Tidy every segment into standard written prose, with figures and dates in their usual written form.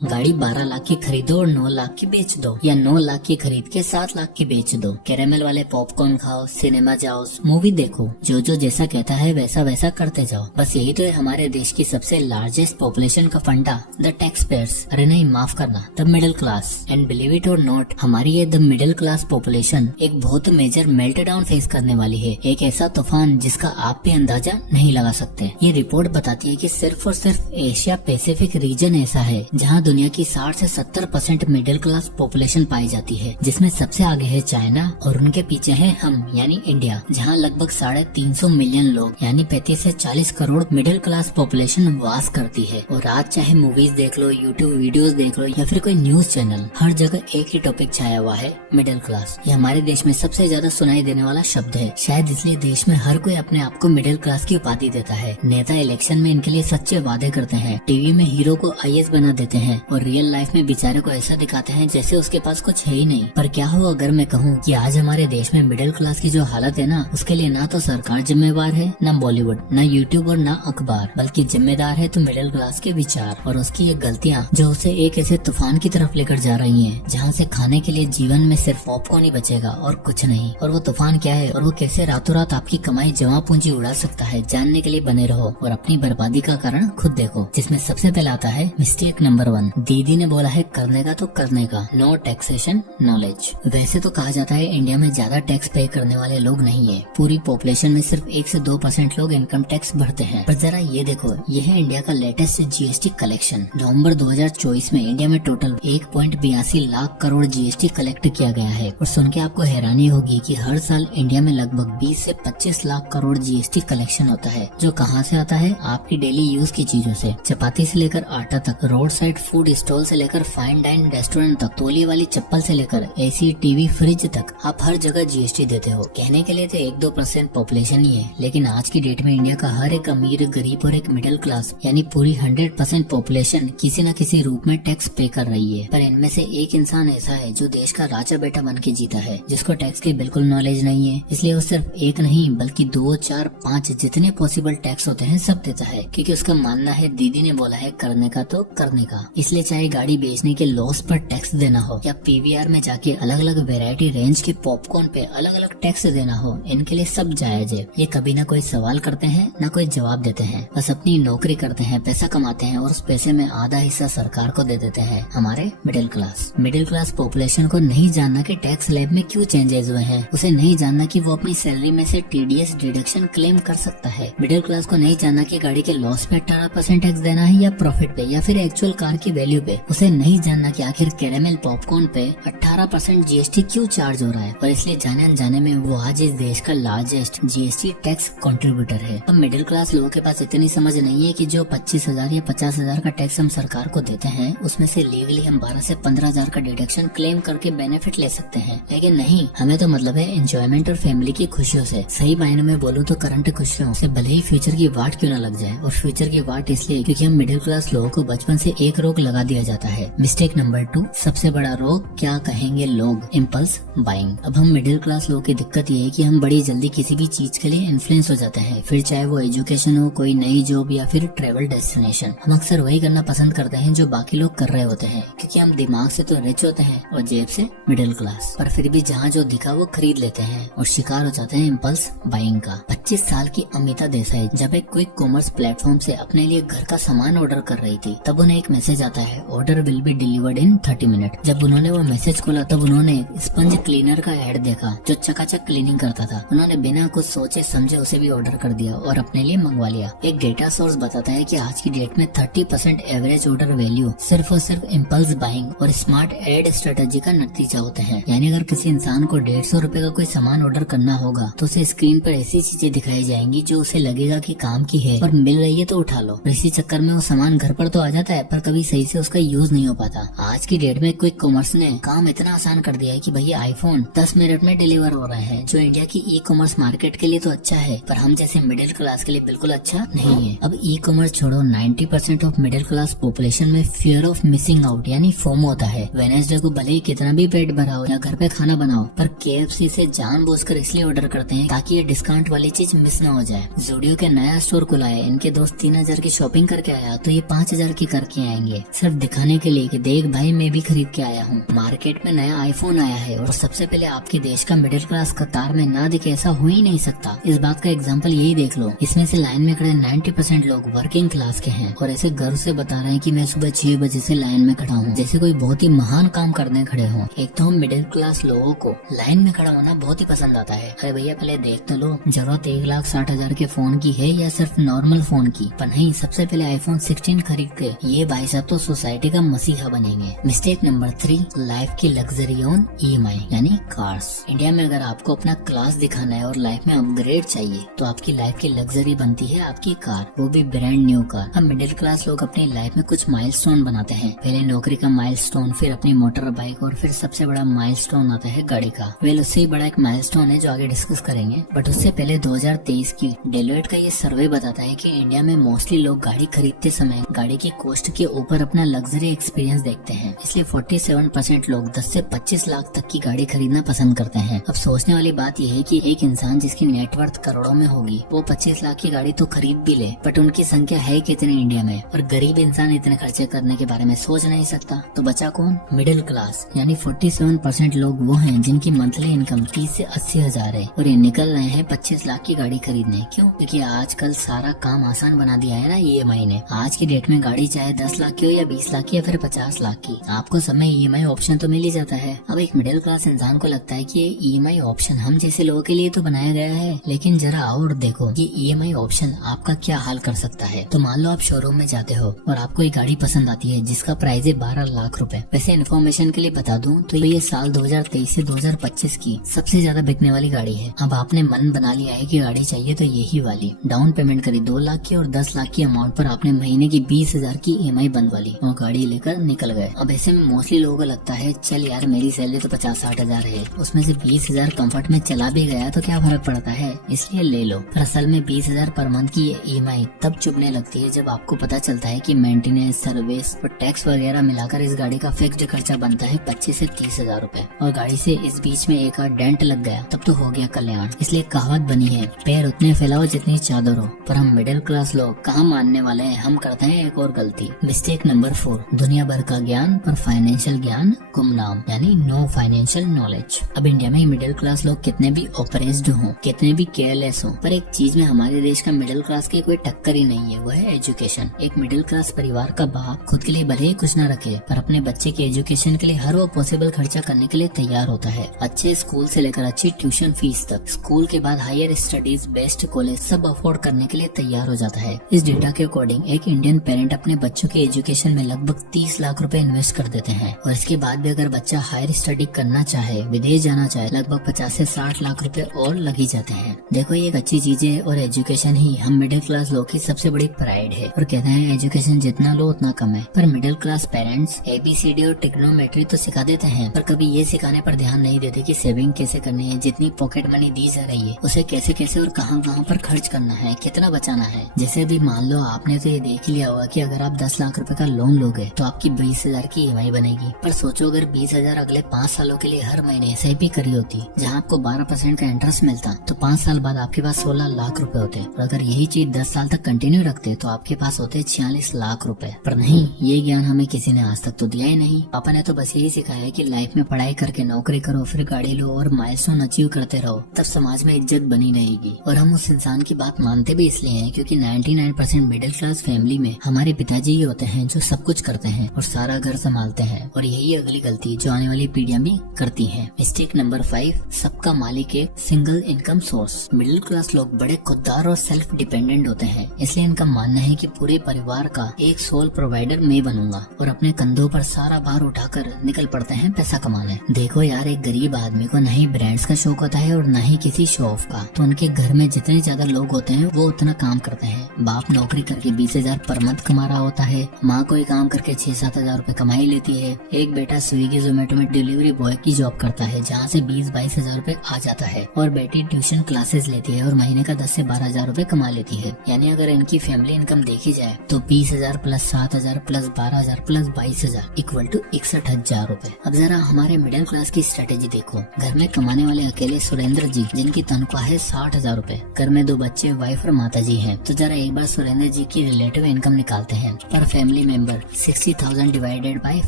गाड़ी 12 लाख की खरीदो और 9 लाख की बेच दो, या 9 लाख की खरीद के 7 लाख की बेच दो। कैरेमल वाले पॉपकॉर्न खाओ, सिनेमा जाओ, मूवी देखो, जो जो जैसा कहता है वैसा वैसा करते जाओ। बस यही तो है हमारे देश की सबसे लार्जेस्ट पॉपुलेशन का फंडा, द टैक्स पेयर्स। अरे नहीं, माफ करना, the middle class. And believe it और नॉट, हमारी ये द मिडिल क्लास पॉपुलेशन एक बहुत मेजर मेल्ट डाउन फेस करने वाली है। एक ऐसा तूफान जिसका आप भी अंदाजा नहीं लगा सकते। ये रिपोर्ट बताती है कि सिर्फ और सिर्फ एशिया पैसिफिक रीजन ऐसा है जहाँ दुनिया की 60 से 70% मिडिल क्लास पॉपुलेशन पाई जाती है, जिसमें सबसे आगे है चाइना और उनके पीछे है हम यानी इंडिया, जहाँ लगभग 350 मिलियन लोग यानी 35 से 40 करोड़ मिडिल क्लास पॉपुलेशन वास करती है। और आज चाहे मूवीज देख लो, यूट्यूब वीडियोस देख लो या फिर कोई न्यूज चैनल, हर जगह एक ही टॉपिक छाया हुआ है, मिडिल क्लास। ये हमारे देश में सबसे ज्यादा सुनाई देने वाला शब्द है। शायद इसलिए देश में हर कोई अपने आप को मिडिल क्लास की उपाधि देता है। नेता इलेक्शन में इनके लिए सच्चे वादे करते हैं, टीवी में हीरो को आईएएस बना देते हैं और रियल लाइफ में बेचारे को ऐसा दिखाते हैं जैसे उसके पास कुछ है ही नहीं। पर क्या हो अगर मैं कहूँ कि आज हमारे देश में मिडिल क्लास की जो हालत है ना, उसके लिए ना तो सरकार जिम्मेवार है, न बॉलीवुड, न यूट्यूब और न अखबार, बल्कि जिम्मेदार है तो मिडिल क्लास के विचार और उसकी ये गलतियाँ जो उसे एक ऐसे तूफान की तरफ लेकर जा रही हैं, जहाँ से खाने के लिए जीवन में सिर्फ पॉपकॉर्न ही बचेगा और कुछ नहीं। और वो तूफान क्या है और वो कैसे रातों रात आपकी कमाई जमा पूंजी उड़ा सकता है, जानने के लिए बने रहो और अपनी बर्बादी का कारण खुद देखो। जिसमें सबसे पहले आता है मिस्टेक नंबर 1। दीदी ने बोला है करने का तो करने का, नो टैक्सेशन नॉलेज। वैसे तो कहा जाता है इंडिया में ज्यादा टैक्स पे करने वाले लोग नहीं है, पूरी पॉपुलेशन में सिर्फ 1 से 2% लोग इनकम टैक्स भरते हैं। पर जरा ये देखो, ये है इंडिया का लेटेस्ट जीएसटी कलेक्शन। नवंबर 2024 में इंडिया में total 1.82 lakh crore GST collect किया गया है। और सुन के आपको हैरानी होगी कि हर साल इंडिया में लगभग 20 से 25 लाख करोड़ जीएसटी कलेक्शन होता है, जो कहाँ से आता है? आपकी डेली यूज की चीजों से। चपाती से लेकर आटा तक, रोड साइड फूड स्टॉल से लेकर फाइन डाइन रेस्टोरेंट तक, तौलिए वाली चप्पल से लेकर एसी, टीवी, फ्रिज तक, आप हर जगह जीएसटी देते हो। कहने के लिए तो 1-2% पॉपुलेशन ही है, लेकिन आज की डेट में इंडिया का हर एक अमीर, गरीब और एक मिडिल क्लास यानी पूरी 100% पॉपुलेशन किसी न किसी रूप में टैक्स पे कर रही है। पर इनमें से एक इंसान ऐसा है जो देश का राजा बेटा बन के जीता है, जिसको टैक्स की बिल्कुल नॉलेज नहीं है। इसलिए वो सिर्फ एक नहीं बल्कि 2, 4, 5 जितने पॉसिबल टैक्स होते हैं सब देता है, क्योंकि उसका मानना है दीदी ने बोला है करने का तो करने का। इसलिए चाहे गाड़ी बेचने के लॉस पर टैक्स देना हो या पीवीआर में जाके अलग अलग वेराइटी रेंज के पॉपकॉर्न पे अलग अलग टैक्स देना हो, इनके लिए सब जायज है। ये कभी ना कोई सवाल करते हैं ना कोई जवाब देते हैं, बस अपनी नौकरी करते हैं, पैसा कमाते हैं और उस पैसे में आधा हिस्सा सरकार को दे देते हैं। हमारे मिडिल क्लास पॉपुलेशन को नहीं जानना कि टैक्स स्लैब में क्यों चेंजेस हुए हैं, उसे नहीं जानना कि वो अपनी सैलरी में से टीडीएस डिडक्शन क्लेम कर सकता है। मिडिल क्लास को नहीं जानना कि गाड़ी के लॉस पे 18% टैक्स देना है या प्रॉफिट पे या फिर एक्चुअल कार की वैल्यू पे। उसे नहीं जानना कि आखिर कैरेमल पॉपकॉर्न पे 18% जीएसटी क्यों चार्ज हो रहा है। और इसलिए जाने अनजाने में वो आज इस देश का लार्जेस्ट जीएसटी टैक्स कंट्रीब्यूटर है। अब मिडिल क्लास लोगों के पास इतनी समझ नहीं है कि जो 25,000 या 50,000 का टैक्स हम सरकार को देते हैं, उसमें से लीगली हम 12 से 15,000 का डिडक्शन क्लेम करके बेनिफिट ले सकते हैं। लेकिन नहीं, हमें तो मतलब है एंजॉयमेंट और फैमिली की खुशियों से। सही मायने में बोलूँ तो करंट खुशियों से भले ही फ्यूचर की वाट क्यों न लग जाए। और फ्यूचर की वाट इसलिए क्योंकि हम मिडिल क्लास लोगों को बचपन से एक रोग लगा दिया जाता है। मिस्टेक नंबर 2, सबसे बड़ा रोग, क्या कहेंगे लोग, इम्पल्स बाइंग। अब हम मिडिल क्लास लोगों की दिक्कत ये है कि हम बड़ी जल्दी किसी भी चीज के लिए इन्फ्लुएंस हो जाते हैं, फिर चाहे वो एजुकेशन हो, कोई नई जॉब या फिर ट्रेवल डेस्टिनेशन। हम अक्सर वही करना पसंद करते हैं जो बाकी लोग कर रहे होते हैं, क्योंकि हम दिमाग से तो रिच होते हैं और जेब से मिडिल क्लास, पर फिर भी जहाँ जो दिखा वो खरीद लेते हैं और शिकार हो जाते हैं इम्पल्स बाइंग का। 25 साल की अमिता देसाई जब एक क्विक कॉमर्स प्लेटफॉर्म से अपने लिए घर का सामान ऑर्डर कर रही थी, तब उन्हें एक मैसेज आता है, order will be delivered in 30 minute. जब उन्होंने वो मैसेज खोला तब उन्होंने स्पंज क्लीनर का ऐड देखा जो चकाचक क्लीनिंग करता था। उन्होंने बिना कुछ सोचे समझे उसे भी ऑर्डर कर दिया और अपने लिए मंगवा लिया। एक डेटा सोर्स बताता है कि आज की डेट में 30% एवरेज ऑर्डर वैल्यू सिर्फ और सिर्फ इम्पल्स बाइंग और स्मार्ट एड स्ट्रेटेजी का नतीजा होते हैं। यानी अगर किसी इंसान को 150 रुपए का कोई सामान ऑर्डर करना होगा तो उसे स्क्रीन पर ऐसी चीजें दिखाई जाएंगी जो उसे लगेगा कि काम की है और मिल रही है तो उठा लो। इसी चक्कर में वो सामान घर पर तो आ जाता है पर कभी सही से उसका यूज नहीं हो पाता। आज की डेट में क्विक कॉमर्स ने काम इतना आसान कर दिया है कि भैया आईफोन 10 मिनट में डिलीवर हो रहा है, जो इंडिया की ई कॉमर्स मार्केट के लिए तो अच्छा है पर हम जैसे मिडिल क्लास के लिए बिल्कुल अच्छा नहीं है। अब ई कॉमर्स छोड़ो, 90% ऑफ मिडिल क्लास पॉपुलेशन में फियर ऑफ मिसिंग आउट यानी फोमो होता है। वेडनेसडे को भले ही कितना भी पेट भरा हो या घर पे खाना बनाओ, पर KFC से जानबूझकर इसलिए ऑर्डर करते हैं ताकि ये डिस्काउंट वाली चीज मिस ना हो जाए। ज़ूडियो के नया स्टोर खुला है, इनके दोस्त 3,000 की शॉपिंग करके आया तो ये 5,000 की करके आएंगे। सिर्फ दिखाने के लिए कि देख भाई मैं भी खरीद के आया हूँ, मार्केट में नया आईफोन आया है और सबसे पहले आपके देश का मिडिल क्लास कतार में ना दिखे, ऐसा हो ही नहीं सकता। इस बात का एग्जाम्पल यही देख लो, इसमें से लाइन में खड़े 90% लोग वर्किंग क्लास के हैं और ऐसे गर्व से बता रहे हैं कि मैं सुबह 6 बजे से लाइन में खड़ा हूँ, जैसे कोई बहुत ही महान काम करने खड़े हों। एक तो हम मिडिल क्लास लोगों को लाइन में खड़ा होना बहुत ही पसंद आता है। अरे भैया पहले देख तो लो, जरूरत 1,60,000 के फोन की है या सिर्फ नॉर्मल फोन की, पर नहीं, सबसे पहले आईफोन 16 खरीद के ये भाई साहब तो सोसाइटी का मसीहा बनेंगे। मिस्टेक नंबर 3, लाइफ की लग्जरी ऑन EMI यानी कार्स। इंडिया में अगर आपको अपना क्लास दिखाना है और लाइफ में अपग्रेड चाहिए तो आपकी लाइफ की लग्जरी बनती है आपकी कार, वो भी ब्रांड न्यू कार। हम मिडिल क्लास लोग अपनी लाइफ में कुछ माइलस्टोन बनाते हैं, पहले नौकरी का माइलस्टोन, फिर अपनी मोटर बाइक और फिर सबसे बड़ा माइलस्टोन आता है गाड़ी का। वेल उससे ही बड़ा एक माइलस्टोन है जो आगे डिस्कस करेंगे, बट उससे पहले 2023 की डेलोइट का ये सर्वे बताता है कि इंडिया में मोस्टली लोग गाड़ी खरीदते समय गाड़ी की कॉस्ट के ऊपर अपना लग्जरी एक्सपीरियंस देखते हैं, इसलिए 47% लोग 10 से 25 लाख तक की गाड़ी खरीदना पसंद करते हैं। अब सोचने वाली बात यह है कि एक इंसान जिसकी नेटवर्थ करोड़ों में होगी वो 25 लाख की गाड़ी तो खरीद भी ले, बट उनकी संख्या है कितनी इंडिया में, और गरीब इंसान इतने खर्चे करने के बारे में सोच नहीं सकता। तो बचा कौन? मिडिल क्लास, यानी 47% लोग वो हैं जिनकी मंथली इनकम 30 से 80 हजार है और ये निकल रहे हैं 25 लाख की गाड़ी खरीदने। क्यों? क्योंकि आजकल सारा काम आसान बना दिया है ना EMI ने। आज की डेट में गाड़ी चाहे 10 लाख की हो या 20 लाख की या फिर 50 लाख की, आपको सब में EMI ऑप्शन तो मिल ही जाता है। अब एक मिडिल क्लास इंसान को लगता है कि ये EMI ऑप्शन हम जैसे लोगों के लिए तो बनाया गया है, लेकिन जरा और देखो कि EMI ऑप्शन आपका क्या हाल कर सकता है। तो मान लो आप शोरूम में जाते हो और आपको एक गाड़ी पसंद आती है जिसका प्राइस है 12 लाख रुपए। वैसे इन्फॉर्मेशन के लिए बता दूं तो ये साल 2023 से 2025 की सबसे ज्यादा बिकने वाली गाड़ी है। अब आपने मन बना लिया है कि गाड़ी चाहिए तो यही वाली, डाउन पेमेंट करी 2 लाख की और 10 लाख की अमाउंट पर आपने महीने की 20,000 की EMI बंद वाली और गाड़ी लेकर निकल गए। अब ऐसे में मोस्टली लोगों को लगता है चल यार मेरी सैलरी तो 50-60 हजार है, उसमें से 20,000 कंफर्ट में चला भी गया तो क्या फर्क पड़ता है, इसलिए ले लो। पर असल में 20,000 पर मंथ की EMI तब चुभने लगती है जब आपको पता चलता है कि मेंटेनेंस, सर्विस और टैक्स वगैरह मिलाकर इस गाड़ी का फिक्स्ड खर्चा बनता है 25 से 30 हजार रूपए, और गाड़ी से इस बीच में एक आध डेंट लग गया तब तो हो गया कल्याण। इसलिए कहावत बनी है, पैर उतने फैलाओ जितनी चादर हो। पर हम मिडिल क्लास लोग कहाँ मानने वाले हैं, हम करते हैं एक और गलती। मिस्टेक नंबर 4, दुनिया भर का ज्ञान पर फाइनेंशियल ज्ञान गुमनाम, यानी नो फाइनेंशियल नॉलेज। अब इंडिया में मिडिल क्लास लोग कितने भी ऑपरेस्ड हो, कितने भी केयरलेस हो, पर एक चीज में हमारे देश का मिडिल क्लास की कोई टक्कर ही नहीं है, वो है एजुकेशन। एक मिडिल क्लास परिवार का बाप खुद के लिए भले ही कुछ न रखे पर अपने बच्चे के एजुकेशन के लिए हर वो पॉसिबल खर्चा करने के लिए तैयार होता है। अच्छे स्कूल से लेकर अच्छी ट्यूशन फीस तक, स्कूल के बाद हायर स्टडीज, बेस्ट कॉलेज सब अफोर्ड करने के लिए तैयार हो जाता है। इस डेटा के अकॉर्डिंग एक इंडियन पेरेंट अपने बच्चों के एजुकेशन में लगभग 30 लाख रुपए इन्वेस्ट कर देते हैं, और इसके बाद भी अगर बच्चा हायर स्टडी करना चाहे, विदेश जाना चाहे, लगभग 50 से 60 लाख रुपए और लग ही जाते हैं। देखो ये एक अच्छी चीज है और एजुकेशन ही हम मिडिल क्लास लोग की सबसे बड़ी प्राइड है, और कहते हैं एजुकेशन जितना लो उतना कम है। पर मिडिल क्लास पेरेंट्स ABCD और ट्रिग्नोमेट्री तो सिखा देते हैं, पर कभी ये सिखाने पर ध्यान नहीं देते कि सेविंग कैसे करनी है, जितनी पॉकेट मनी दी जा रही है उसे कैसे कैसे और कहां कहां पर खर्च करना है, कितना बचाना है। जैसे भी मान लो आपने तो ये देख लिया होगा कि अगर आप 10 लाख रुपए का लोन लोगे तो आपकी 20,000 की EMI बनेगी, पर सोचो अगर 20,000 अगले 5 सालों के लिए हर महीने SIP करी होती जहाँ आपको 12% का इंटरेस्ट मिलता तो 5 साल बाद आपके पास 16 लाख रुपए होते, और अगर यही चीज 10 साल तक कंटिन्यू रखते तो आपके पास होते 46 लाख रुपए। पर नहीं, ये ज्ञान हमें किसी ने आज तक तो दिया ही नहीं। पापा ने तो बस यही सिखाया कि लाइफ में पढ़ाई करके नौकरी करो, फिर गाड़ी लो और माइलस्टोन अचीव करते रहो, तब समाज में इज्जत बनी रहेगी। और हम उस इंसान की बात मानते भी इसलिए हैं क्योंकि 99% मिडिल क्लास फैमिली में हमारे पिताजी ही होते हैं जो सब कुछ करते हैं और सारा घर संभालते हैं, और यही अगली गलती जो आने वाली पीढ़ियां भी करती हैं। मिस्टेक नंबर 5, सबका मालिक एक single income source. Middle class लोग बड़े खुददार और सेल्फ डिपेंडेंट होते हैं, इसलिए इनका मानना है कि पूरे परिवार का एक सोल प्रोवाइडर मैं बनूंगा, और अपने कंधों पर सारा भार उठाकर निकल पड़ते हैं पैसा कमाने। देखो यार, एक गरीब आदमी को न ही ब्रांड्स का शौक होता है और न ही किसी शो ऑफ का, तो उनके घर में जितने ज्यादा लोग होते हैं वो उतना काम करते हैं। बाप नौकरी करके 20,000 पर मंथ कमा रहा होता है, माँ कोई काम करके 6-7 हजार रूपए कमाई लेती है, एक बेटा स्विगी जोमेटो में डिलीवरी बॉय की जॉब करता है जहाँ से 20-22 हजार रूपए आ जाता है, और बेटी ट्यूशन क्लासेस लेती है और महीने का 10 से 12 हजार रूपए कमा लेती है। यानी अगर इनकी फैमिली इनकम देखी जाए तो 20,000 plus 7,000 plus 12,000 plus 22,000 equal to 61,000 रूपए। अब जरा हमारे मिडिल क्लास की स्ट्रेटेजी देखो। घर में कमाने वाले अकेले सुरेंद्र जी जिनकी तनख्वाह है 60,000 रूपए, घर में 2 बच्चे, वाइफ और माता जी हैं, तो जरा एक बार सुरेंद्र जी की रिलेटिव इनकम निकालते हैं। पर फैमिली में मेंबर 60,000 डिवाइडेड बाय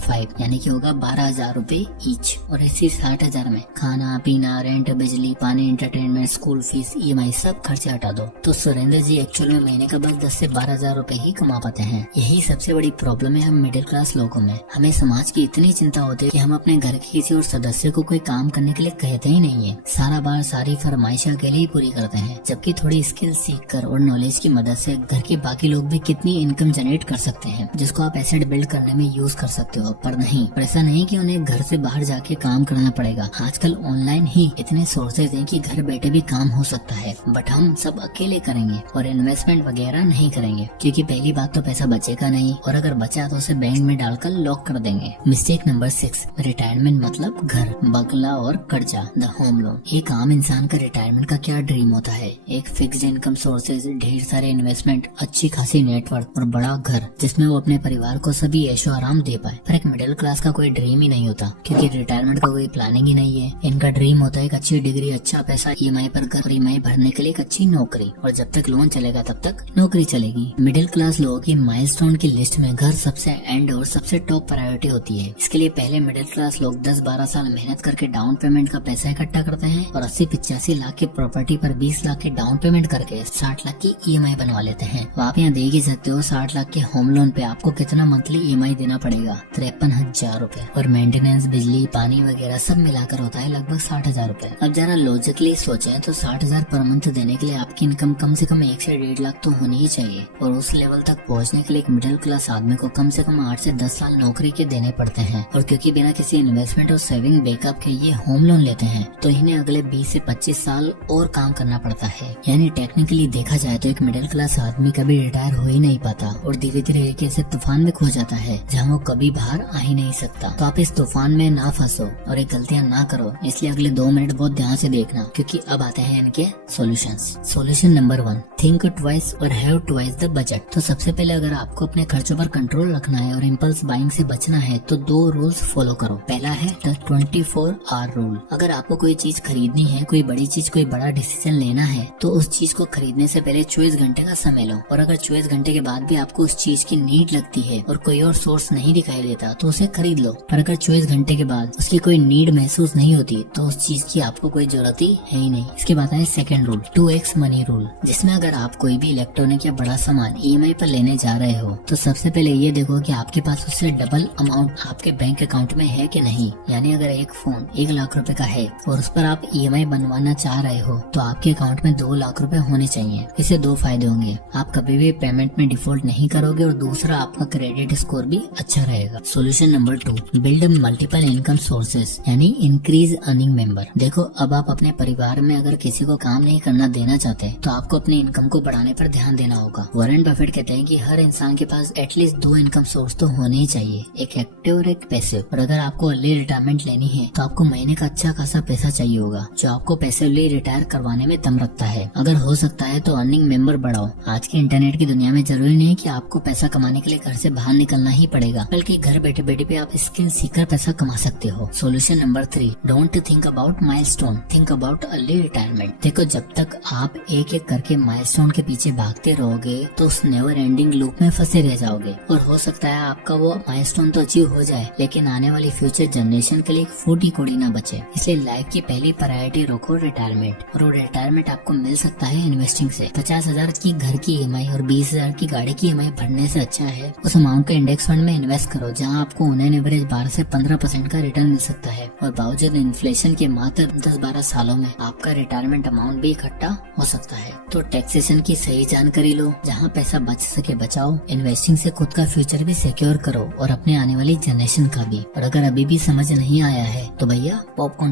5 यानी कि होगा 12,000 रूपए ईच। और इसी 60,000 में खाना पीना, रेंट, बिजली, पानी, एंटरटेनमेंट, स्कूल फीस, EMI सब खर्चे हटा दो तो सुरेंद्र जी एक्चुअल में महीने का बस 10 से 12,000 रूपए ही कमा पाते हैं। यही सबसे बड़ी प्रॉब्लम है हम मिडिल क्लास लोगों में। हमें समाज की इतनी चिंता होती है कि हम अपने घर के किसी और सदस्य को कोई काम करने के लिए कहते ही नहीं है। सारा बार सारी फरमाइशें अकेले ही पूरी करते हैं, जबकि थोड़ी स्किल सीख कर और नॉलेज की मदद से घर के बाकी लोग भी कितनी इनकम जनरेट कर सकते हैं, जिसको आप एसेट बिल्ड करने में यूज कर सकते हो। पर नहीं, ऐसा नहीं कि उन्हें घर से बाहर जाके काम करना पड़ेगा। आजकल ऑनलाइन ही इतने सोर्सेज हैं कि घर बैठे भी काम हो सकता है, बट हम सब अकेले करेंगे और इन्वेस्टमेंट वगैरह नहीं करेंगे, क्योंकि पहली बात तो पैसा बचेगा नहीं, और अगर बचा तो उसे बैंक में डालकर लॉक कर देंगे। मिस्टेक नंबर 6, रिटायरमेंट मतलब घर, बंगला और कर्जा, द होम लोन। एक आम इंसान का रिटायरमेंट का क्या ड्रीम होता है? एक फिक्स्ड इनकम सोर्सेज, ढेर सारे इन्वेस्टमेंट, अच्छी खासी नेटवर्क और बड़ा घर जिसमें वो अपने परिवार को सभी ऐशो आराम दे पाए। पर एक मिडिल क्लास का कोई ड्रीम ही नहीं होता, क्योंकि रिटायरमेंट का कोई प्लानिंग ही नहीं है। इनका ड्रीम होता है एक अच्छी डिग्री, अच्छा पैसा, EMI पर घर और EMI भरने के लिए एक अच्छी नौकरी, और जब तक लोन चलेगा तब तक नौकरी चलेगी। मिडिल क्लास लोगों की माइलस्टोन की लिस्ट में घर सबसे एंड और सबसे टॉप प्रायोरिटी होती है। इसके लिए पहले मिडिल क्लास लोग 10-12 साल मेहनत करके डाउन पेमेंट का पैसा इकट्ठा करते हैं और 80-85 लाख की प्रॉपर्टी पर 20 लाख के डाउन पेमेंट करके 60 लाख की EMI बनवा लेते हैं। तो आप यहाँ देख ही सकते हो 60 लाख के होम लोन पे आपको कितना मंथली EMI देना पड़ेगा, 53,000 रूपए, और मेंटेनेंस, बिजली, पानी वगैरह सब मिलाकर होता है लगभग 60,000 रूपए। अब जरा लॉजिकली सोचें तो 60,000 पर मंथ देने के लिए आपकी इनकम कम से कम 1 से 1.5 लाख तो होनी ही चाहिए, और उस लेवल तक पहुँचने के लिए एक मिडिल क्लास आदमी को कम से कम 8 से 10 साल नौकरी के देने पड़ते हैं। और क्योंकि बिना किसी इन्वेस्टमेंट और सेविंग बैकअप के ये होम लोन लेते हैं, तो इन्हें अगले 20 से 25 साल और काम करना पड़ता है। यानी टेक्निकली देखा जाए तो एक मिडिल क्लास आदमी कभी रिटायर हो ही नहीं पाता, और धीरे धीरे एक ऐसे तूफान में खो जाता है जहाँ वो कभी बाहर आ ही नहीं सकता। तो आप इस तूफान में ना फंसो और एक गलतियाँ ना करो, इसलिए अगले 2 मिनट बहुत ध्यान से देखना, क्योंकि अब आते हैं इनके solutions. Solution number 1, think twice और हैव ट्वाइस द बजट। तो सबसे पहले अगर आपको अपने खर्चों पर कंट्रोल रखना है और इम्पल्स बाइंग से बचना है तो 2 रूल्स फॉलो करो। पहला है द 24 आवर रूल। अगर आपको कोई चीज खरीदनी है, कोई बड़ी चीज, कोई बड़ा डिसीजन लेना है, तो उस चीज को खरीदने से पहले 24 घंटे का समय लो, और अगर 24 घंटे के बाद भी आपको उस चीज की नीड लगती है और कोई और सोर्स नहीं दिखाई देता तो उसे खरीद लो। पर अगर 24 घंटे के बाद उसकी कोई नीड महसूस नहीं होती तो उस चीज की आपको कोई जरूरत ही है ही नहीं। इसके बाद है second rule, 2x money rule, जिसमें अगर आप कोई भी इलेक्ट्रॉनिक या बड़ा सामान EMI पर लेने जा रहे हो तो सबसे पहले ये देखो कि आपके पास उससे डबल अमाउंट आपके बैंक अकाउंट में है कि नहीं। यानी अगर एक फोन 1 लाख रुपए का है और उस पर आप EMI बनवाना चाह रहे हो तो आपके अकाउंट में 2 लाख रुपए होने चाहिए। इससे 2 फायदे होंगे, आप कभी भी पेमेंट में डिफॉल्ट नहीं करोगे, और दूसरा आपका क्रेडिट स्कोर भी अच्छा रहेगा। Solution number 2, build multiple income sources, यानी इंक्रीज अर्निंग मेंबर। देखो अब आप अपने परिवार में अगर किसी को काम नहीं करना देना चाहते तो आपको अपनी इनकम को बढ़ाने पर ध्यान देना होगा। वॉरेन बफेट कहते हैं कि हर इंसान के पास एटलीस्ट 2 इनकम सोर्स तो होने ही चाहिए, एक एक्टिव और एक पैसिव। और अगर आपको अर्ली रिटायरमेंट लेनी है तो आपको महीने का अच्छा खासा पैसा चाहिए होगा जो आपको पैसिवली रिटायर करवाने में दम रखता है। अगर हो सकता है तो अर्निंग मेंबर बढ़ाओ। आज के इंटरनेट की दुनिया में जरूरी नहीं कि आपको पैसा कमाने के लिए घर से बाहर निकलना ही पड़ेगा, बल्कि घर बैठे बैठे भी आप स्किल सीखकर पैसा कमा सकते हो। Solution number 3, don't think about milestone, think about early retirement. देखो जब तक आप एक एक करके माइलस्टोन के पीछे भागते रहोगे तो उस नेवर एंडिंग लूप में फंसे रह जाओगे, और हो सकता है आपका वो माइलस्टोन तो अचीव हो जाए लेकिन आने वाली फ्यूचर जनरेशन के लिए फूटी कोड़ी ना बचे। इसलिए लाइफ की पहली प्रायोरिटी रखो रिटायरमेंट, और वो रिटायरमेंट आपको मिल सकता है इन्वेस्टिंग से। 50,000 की घर की EMI और 20,000 की गाड़ी की EMI भरने से अच्छा है उस अमाउंट का इंडेक्स फंड में इन्वेस्ट करो, जहां आपको ऑन एवरेज 12 से 15% का रिटर्न मिल सकता है, और बावजूद इन्फ्लेशन के मात्र 10-12 सालों में आपका रिटायरमेंट अमाउंट भी इकट्ठा हो सकता है। तो टैक्सेशन की सही जानकारी लो, जहां पैसा बच सके बचाओ, इन्वेस्टिंग से खुद का फ्यूचर भी सिक्योर करो और अपने आने वाली जनरेशन का भी। और अगर अभी भी समझ नहीं आया है तो भैया पॉपकॉर्न